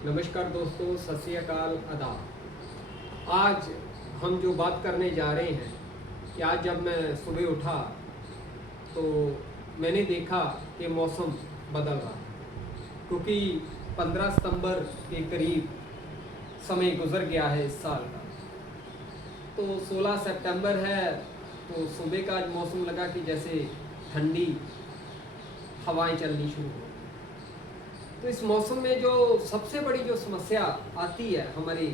नमस्कार दोस्तों, सत श्री अकाल, आदाब। आज हम जो बात करने जा रहे हैं कि आज जब मैं सुबह उठा तो मैंने देखा कि मौसम बदल रहा है, क्योंकि 15 सितंबर के करीब समय गुजर गया है इस साल का। तो 16 सितंबर है, तो सुबह का आज मौसम लगा कि जैसे ठंडी हवाएं चलनी शुरू हो। तो इस मौसम में जो सबसे बड़ी जो समस्या आती है हमारे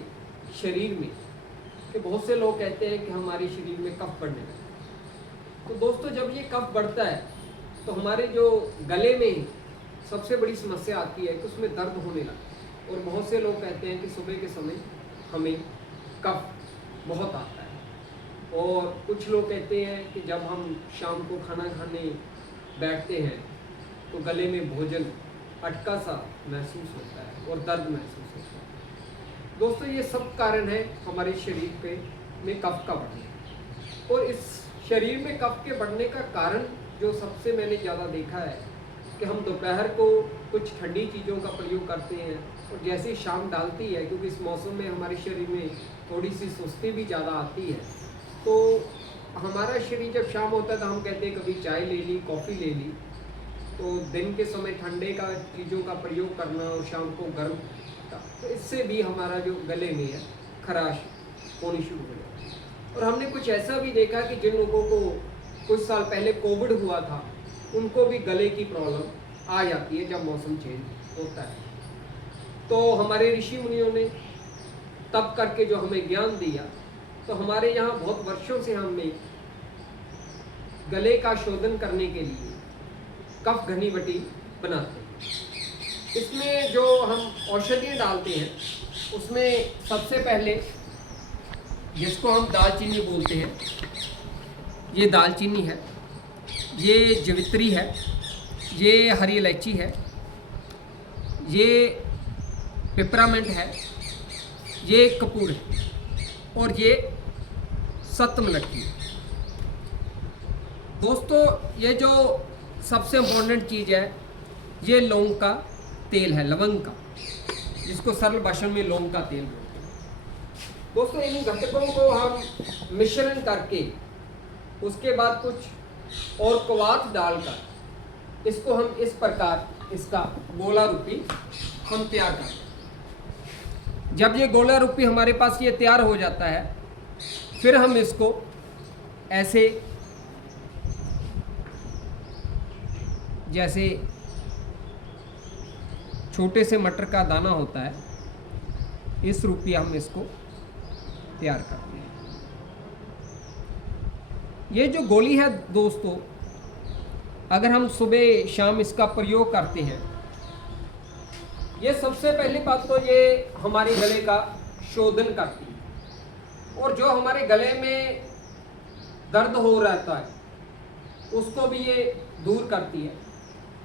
शरीर में, कि बहुत से लोग कहते हैं कि हमारे शरीर में कफ बढ़ने लगता है। तो दोस्तों, जब ये कफ बढ़ता है तो हमारे जो गले में सबसे बड़ी समस्या आती है कि उसमें दर्द होने लगता है। और बहुत से लोग कहते हैं कि सुबह के समय हमें कफ बहुत आता है। और कुछ लोग कहते हैं कि जब हम शाम को खाना खाने बैठते हैं तो गले में भोजन अटका सा महसूस होता है और दर्द महसूस होता है। दोस्तों, ये सब कारण है हमारे शरीर पे में कफ का बढ़ने। और इस शरीर में कफ के बढ़ने का कारण जो सबसे मैंने ज़्यादा देखा है कि हम दोपहर को कुछ ठंडी चीज़ों का प्रयोग करते हैं, और जैसे ही शाम डालती है, क्योंकि इस मौसम में हमारे शरीर में थोड़ी सी सुस्ती भी ज़्यादा आती है, तो हमारा शरीर जब शाम होता है तो हम कहते हैं कभी चाय ले ली, कॉफ़ी ले ली। तो दिन के समय ठंडे का चीज़ों का प्रयोग करना और शाम को गर्म का, तो इससे भी हमारा जो गले में है खराश होनी शुरू हो जाती है। और हमने कुछ ऐसा भी देखा कि जिन लोगों को कुछ साल पहले कोविड हुआ था, उनको भी गले की प्रॉब्लम आ जाती है जब मौसम चेंज होता है। तो हमारे ऋषि मुनियों ने तप करके जो हमें ज्ञान दिया, तो हमारे यहाँ बहुत वर्षों से हमने गले का शोधन करने के लिए कफ घनीवटी बनाते हैं। इसमें जो हम औषधियाँ डालते हैं उसमें सबसे पहले, जिसको हम दालचीनी बोलते हैं, ये दालचीनी है, ये जवित्री है, ये हरी इलायची है, ये पिपरामेंट है, ये कपूर है, और ये सतमलट्टी है। दोस्तों, ये जो सबसे इम्पोर्टेंट चीज़ है, ये लौंग का तेल है, लवंग का, जिसको सरल भाषा में लौंग का तेल बोलते हैं। दोस्तों, इन घटकों को हम मिश्रण करके उसके बाद कुछ और कवाथ डालकर इसको हम इस प्रकार इसका गोला रूपी हम तैयार करते हैं। जब ये गोला रूपी हमारे पास ये तैयार हो जाता है, फिर हम इसको ऐसे जैसे छोटे से मटर का दाना होता है, इस रूपी हम इसको तैयार करते हैं। ये जो गोली है दोस्तों, अगर हम सुबह शाम इसका प्रयोग करते हैं, ये सबसे पहली बात तो ये हमारे गले का शोधन करती है, और जो हमारे गले में दर्द हो रहता है उसको भी ये दूर करती है।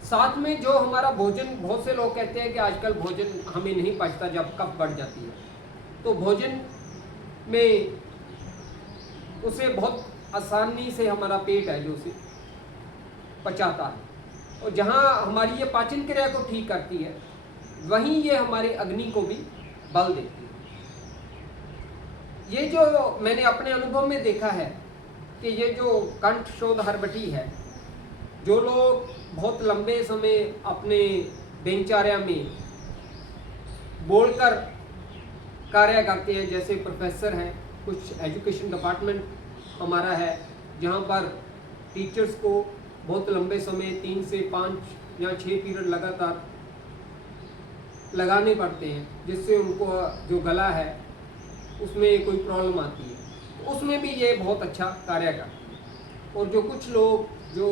साथ में जो हमारा भोजन, बहुत से लोग कहते हैं कि आजकल भोजन हमें नहीं पचता जब कफ बढ़ जाती है, तो भोजन में उसे बहुत आसानी से हमारा पेट है जो उसे पचाता है, और जहाँ हमारी ये पाचन क्रिया को ठीक करती है, वहीं ये हमारे अग्नि को भी बल देती है। ये जो मैंने अपने अनुभव में देखा है कि ये जो कंठ शोध हरबटी है, जो लोग बहुत लंबे समय अपने दिनचर्या में बोलकर कार्य करते हैं, जैसे प्रोफेसर हैं, कुछ एजुकेशन डिपार्टमेंट हमारा है जहाँ पर टीचर्स को बहुत लंबे समय 3 से 5 या 6 पीरियड लगातार लगाने पड़ते हैं, जिससे उनको जो गला है उसमें कोई प्रॉब्लम आती है, तो उसमें भी ये बहुत अच्छा कार्य करती है। और जो कुछ लोग जो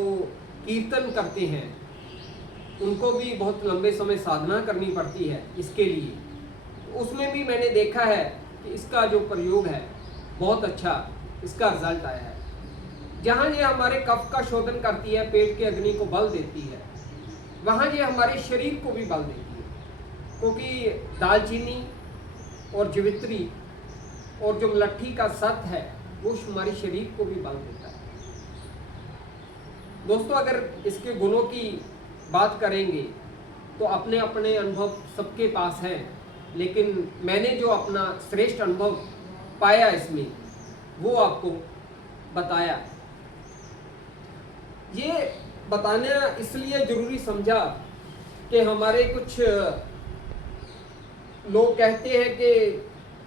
कीर्तन करते हैं, उनको भी बहुत लंबे समय साधना करनी पड़ती है इसके लिए, तो उसमें भी मैंने देखा है कि इसका जो प्रयोग है बहुत अच्छा इसका रिजल्ट आया है। जहाँ ये हमारे कफ का शोधन करती है, पेट के अग्नि को बल देती है, वहाँ ये हमारे शरीर को भी बल देती है, क्योंकि दालचीनी और जवित्री और जो मलट्ठी का सत है वो हमारे शरीर को भी बल देता है। दोस्तों, अगर इसके गुणों की बात करेंगे तो अपने अपने अनुभव सबके पास है लेकिन मैंने जो अपना श्रेष्ठ अनुभव पाया इसमें वो आपको बताया। ये बताना इसलिए ज़रूरी समझा कि हमारे कुछ लोग कहते हैं कि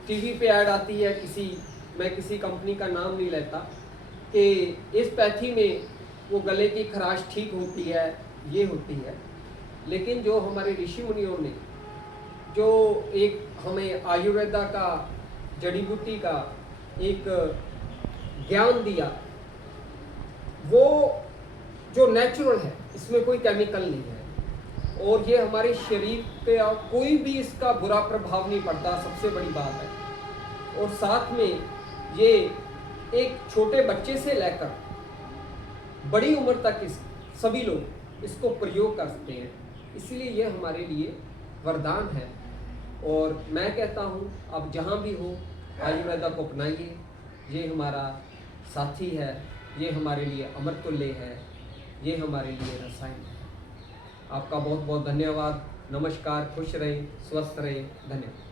टीवी पे ऐड आती है मैं किसी कंपनी का नाम नहीं लेता, कि इस पैथी में वो गले की खराश ठीक होती है, ये होती है। लेकिन जो हमारे ऋषि मुनियों ने जो एक हमें आयुर्वेदा का, जड़ी बूटी का एक ज्ञान दिया, वो जो नेचुरल है, इसमें कोई केमिकल नहीं है और ये हमारे शरीर पे कोई भी इसका बुरा प्रभाव नहीं पड़ता, सबसे बड़ी बात है। और साथ में ये एक छोटे बच्चे से लेकर बड़ी उम्र तक सभी लोग इसको प्रयोग कर सकते हैं, इसलिए ये हमारे लिए वरदान है। और मैं कहता हूँ आप जहाँ भी हो आयुर्वेदा को अपनाइए, ये हमारा साथी है, ये हमारे लिए अमृतुल्य है, ये हमारे लिए रसायन है। आपका बहुत बहुत धन्यवाद। नमस्कार, खुश रहें, स्वस्थ रहें, धन्यवाद।